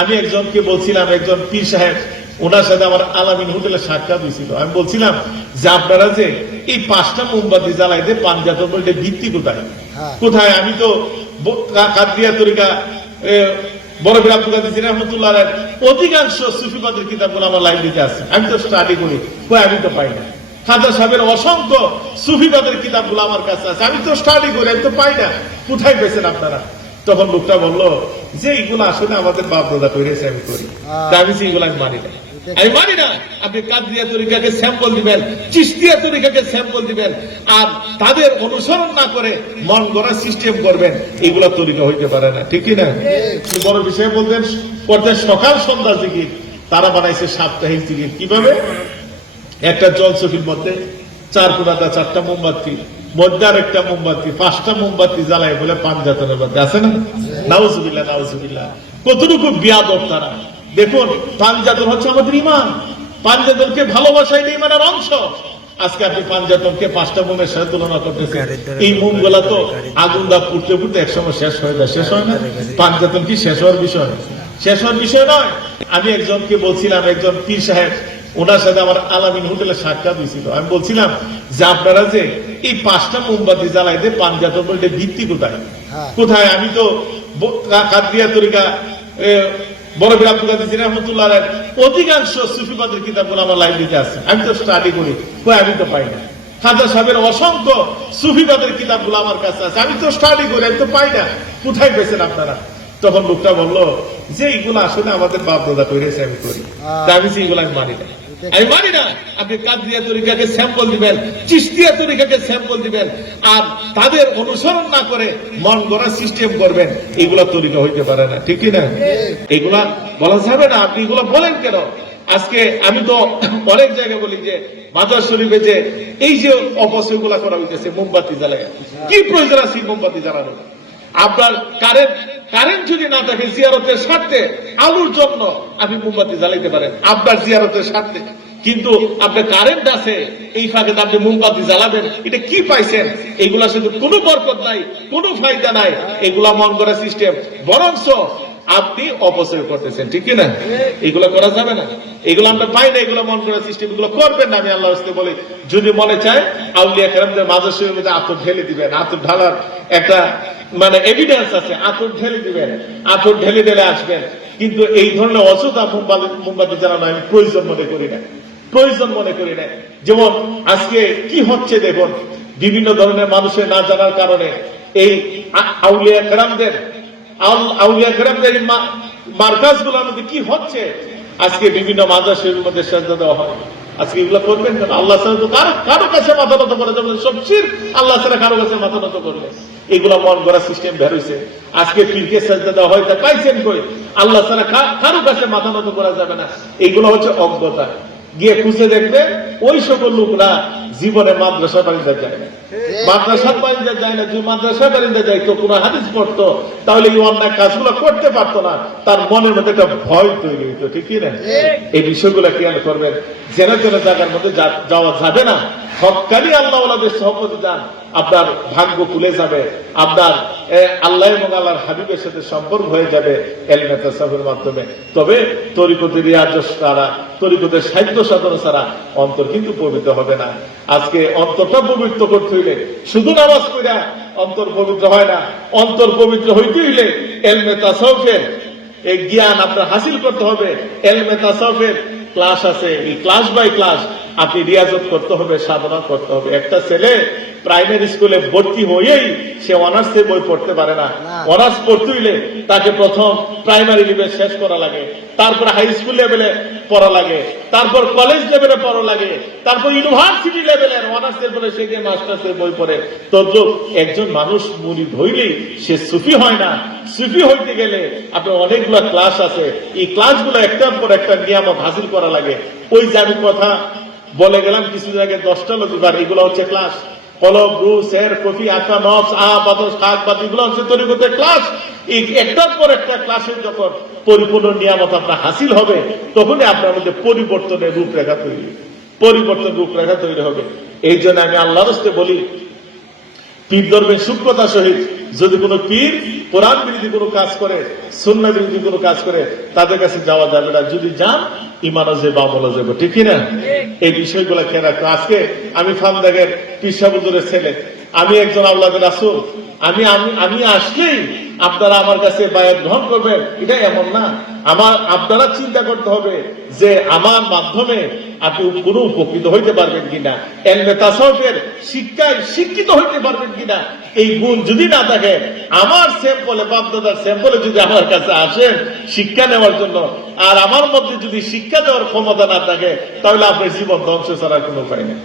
আমি একজনকে বলছিলাম, একজন পীর সাহেব, ওনার সাথে আমার আলামিন হোটেলে সাক্ষাৎ হয়েছিল। আমি বলছিলাম যে আপনারা যে এই 5টা মোমবাতি জ্বালাইতে পাঞ্জাতন বলতে ভিত্তি কোথায় কোথায়? আমি তো কাদরিয়া তরিকা বড় বীর আব্দুল কাদের জিলানী রহমাতুল্লাহ আলাইহির অধিকাংশ সুফিবাদের কিতাবগুলো আমার লাইব্রেরিতে আছে, আমি তো স্টাডি করি, আমি তো পাই না। খাজা সাহেবের অসংখ্য সুফিবাদের কিতাবগুলো আমার কাছে আছে, আমি তো স্টাডি করি, আমি তো পাই না। কোথায় পেয়েছেন আপনারা? তখন লোকটা বললো যে এইগুলো আসলে আমাদের বাপ দাদা করেছে, আমি করি, আমি এইগুলো আমি মানি না, আমি মানি না। আপনি কাদরিয়া তরিকাকে স্যাম্পল দিবেন, চিশতিয়া তরিকাকে স্যাম্পল দিবেন, আর তাদের অনুসরণ না করে মন গড়া সিস্টেম করবেন, এগুলো তরিকা হইতে পারে না, ঠিক না? বড় বিষয় বলতেন করতে সকাল সন্ধ্যা জিকির, তারা বানাইছে সাপ্তাহিক জিকির। কিভাবে? একটা জলচকির মধ্যে 4 কোণাটা 4টা মোমবাতি, মধ্যে আর একটা মোমবাতি, 5টা মোমবাতি জ্বালায় বলে পাঞ্জাতনের মধ্যে আছে না? নাউজুবিল্লাহ নাউজুবিল্লাহ। কতটুকু বিয়াদব তারা! দেখুন, পাঞ্জাতন হচ্ছে আমাদের ইমান, পাঞ্জাতনকে ভালোবাসা এটা ইমানের অংশ। আজকে আপনি পাঞ্জাতনকে 5টা মোমের সাথে তুলনা করতেছেন। এই মোমগুলা তো আগুন দা পুড়তে পুড়তে একসময় শেষ হয়ে যায়, শেষ হয় না? পাঞ্জাতন কি শেষ হওয়ার বিষয়? শেষ হওয়ার বিষয় নয়। আমি একজনকে বলছিলাম, একজন পীর সাহেব, ওনার সাথে আমার আলামিন হোটেলে সাক্ষাৎ হয়েছিল। আমি বলছিলাম যে আপনারা যে এই 5টা মোমবাতি জ্বালাইতে পাঞ্জাতন বলতে ভিত্তি কোথায় কোথায়? আমি তো কাদরিয়া তরিকা বড় বীর আব্দুল কাদের জিলানী রহমাতুল্লাহ আলাইহির অধিকাংশ সুফিবাদের কিতাবগুলো আমার লাইব্রেরিতে আছে, আমি তো স্টাডি করি, আমি তো পাই না। খাজা সাহেবের অসংখ্য সুফিবাদের কিতাবগুলো আমার কাছে আছে, আমি তো স্টাডি করি, আমি তো পাই না। কোথায় পেয়েছেন আপনারা? তখন লোকটা বললো যে এইগুলো আসলে আমাদের বাপ দাদা করেছে, আমি করি, আমি এইগুলো আমি মানি না, আমি মানি না। আপনি কাদরিয়া তরিকাকে স্যাম্পল দিবেন, চিশতিয়া তরিকাকে স্যাম্পল দিবেন, আর তাদের অনুসরণ না করে মন গড়া সিস্টেম করবেন, এগুলা তরিকা হইতে পারে না, ঠিক না? এগুলা বলা যাবে না। আপনি এগুলো বলেন কেন? আজকে আমি তো অনেক জায়গায় বলি যে মাজার শরীফে যে এই যে অপচয় গুলা করা হইতেছে মোমবাতি জ্বালায়, কি প্রয়োজন আছে মোমবাতি জ্বালানো? আপনার কারেন্ট যদি না থাকে, জিয়ারতের স্বার্থে আলুর জন্য আপনি মোমবাতি জ্বালাইতে পারেন আপনার জিয়ারতের স্বার্থে, কিন্তু আপনার কারেন্ট আছে, এই ফাঁকে আপনি মোমবাতি জ্বালাবেন, এটা কি পাইছেন? এগুলা শুধু কোনো বরকত নাই, কোনো ফায়দা নাই, এগুলা মন করা সিস্টেম, বরঞ্চ আপনি অপচয় করতেছেন, ঠিক না? এগুলো করা যাবে না, এগুলো আমরা পাই না, এগুলো মন করা সিস্টেম, এগুলো করবেন না। আমি আল্লাহর রাস্তায় বলি, যদি মনে চায় আউলিয়া কেরামদের মাজার শরীফের মধ্যে আতর ঢেলে দিবেন, আতর ঢালার একটা এভিডেন্স আছে, আতর ঢেলে দিবেন, আতর ঢেলে ঢেলে আসবেন, কিন্তু এই ধরনের অযথা মোমবাতি জ্বালানো আমি প্রয়োজন মনে করি না, প্রয়োজন মনে করি না। যেমন আজকে কি হচ্ছে দেখুন, বিভিন্ন ধরনের মানুষের না জানার কারণে এই আউলিয়া কেরামদের মার্কাজ গুলোর মধ্যে কি হচ্ছে, আজকে বিভিন্ন মাদ্রাসার মধ্যে সেজদা দেওয়া হয়। আজকে এগুলো করবেন কেন? আল্লাহ ছাড়া তো কারো কাছে মাথা নত করা যাবে না, সব শিরক। আল্লাহ ছাড়া কারো কাছে মাথা নত করবে, এগুলো মন গড়া সিস্টেম বের হয়েছে। আজকে পীরকে সেজদা দেওয়া হয়, তা পাইছেন কই? আল্লাহ ছাড়া কারো কাছে মাথা নত করা যাবে না, এগুলো হচ্ছে অজ্ঞতা। গিয়ে খুঁজে দেখবে ওই সকল লোকরা জীবনে মাদ্রাসা বাড়িতে যায় না, মাদ্রাসা বাড়িতে যায় না। যদি মাদ্রাসা বাড়িতে যায় তো কোন হাদিস পড়তো, তাহলে এই অন্যায় কাজগুলো করতে পারতো না, তার মনের মধ্যে একটা ভয় তৈরি হইতো, ঠিক না? এই বিষয়গুলো খেয়াল করবেন। জেনা জেনা জায়গার মধ্যে যাওয়া যাবে না। হক্কানি আল্লাহ ওয়ালাদের সহমতে যান, আপনার ভাগ্য খুলে যাবে, আপনার আল্লাহ এবং আল্লাহর হাবিবের সাথে সম্পর্ক হয়ে যাবে এলমে তাসাউফের মাধ্যমে। তবে তরিকতের রিয়াজ ছাড়া, তরিকতের সাহিত্য সাধনা ছাড়া অন্তর কিন্তু পবিত্র হবে না। আজকে অন্তরটা পবিত্র করতে হইলে শুধু নামাজ পড়া অন্তর পবিত্র হয় না, অন্তর পবিত্র হইতে হইলে এলমে তাসাউফের এই জ্ঞান আপনার হাসিল করতে হবে। এলমে তাসাউফের ক্লাস আছে, এই ক্লাস বাই ক্লাস আপনি রিয়াজত করতে হবে, সাধনা করতে হবে। একটা ছেলে প্রাইমারি স্কুলে ভর্তি হয়েই সে অনার্সের বই পড়তে পারে না। অনার্স পড়তে হইলে তাকে প্রথম প্রাইমারি লেভেল শেষ করা লাগে, তারপর হাই স্কুল লেভেলে পড়া লাগে, তারপর কলেজ লেভেলে পড়া লাগে, তারপর ইউনিভার্সিটি লেভেলের অনার্সের পরে সে গিয়ে মাস্টার্সের বই পড়ে। তদ্রুপ একজন মানুষ মুরিদ হইলেই সে সুফি হয় না। সুফি হইতে গেলে আপনার অনেকগুলো ক্লাস আছে, এই ক্লাসগুলো একটার পর একটা নিয়ামত হাসিল করা লাগে। ওই যে আমি কথা বলে গেলাম কিছুদিন আগে 10টা লতিফার, এগুলো হচ্ছে ক্লাস। কলব, রু, শের, কফি, আকা, নফস, বাদস, খাক, বাদ, এগুলো হচ্ছে তরিকতের ক্লাস। এই একটার পর একটা ক্লাসের যখন পরিপূর্ণ নিয়ামত আপনার হাসিল হবে, তখনই আপনার মধ্যে পরিবর্তনের রূপরেখা তৈরি হবে। এই জন্য আমি আল্লাহর রাস্তায় বলি, পীর ধর্মের সূক্ষ্মতা সহিত যদি কোনো পীর কোরআন বিরোধী কোনো কাজ করে, সুন্নাহ বিরোধী কোনো কাজ করে, তাদের কাছে যাওয়া যাবে না। যদি যান ইমানও যাবে, আমলও যাবে, ঠিক কিনা? এই বিষয়গুলো খেয়াল রাখতে। আজকে আমি ফান্দাগের পীর সাহেব হুজুরের ছেলে, আমি একজন আওলাদে রাসূল, আমি আসলেই আপনারা আমার কাছে বায়াত গ্রহণ করবেন, এটা এমন না। আপনারা চিন্তা করতে হবে যে আমার মাধ্যমে আপনি কোনো উপকৃত হইতে পারবেন কিনা, এলমে তাসাউফের শিক্ষায় শিক্ষিত হইতে পারবেন কিনা। এই গুণ যদি না থাকে, আমার স্যাম্পলে, বাপদাদার স্যাম্পলে যদি আমার কাছে আসেন শিক্ষা নেওয়ার জন্য, আর আমার মধ্যে যদি শিক্ষা দেওয়ার ক্ষমতা না থাকে, তাহলে আপনার জীবন ধ্বংস ছাড়া কোনো উপায় নেই।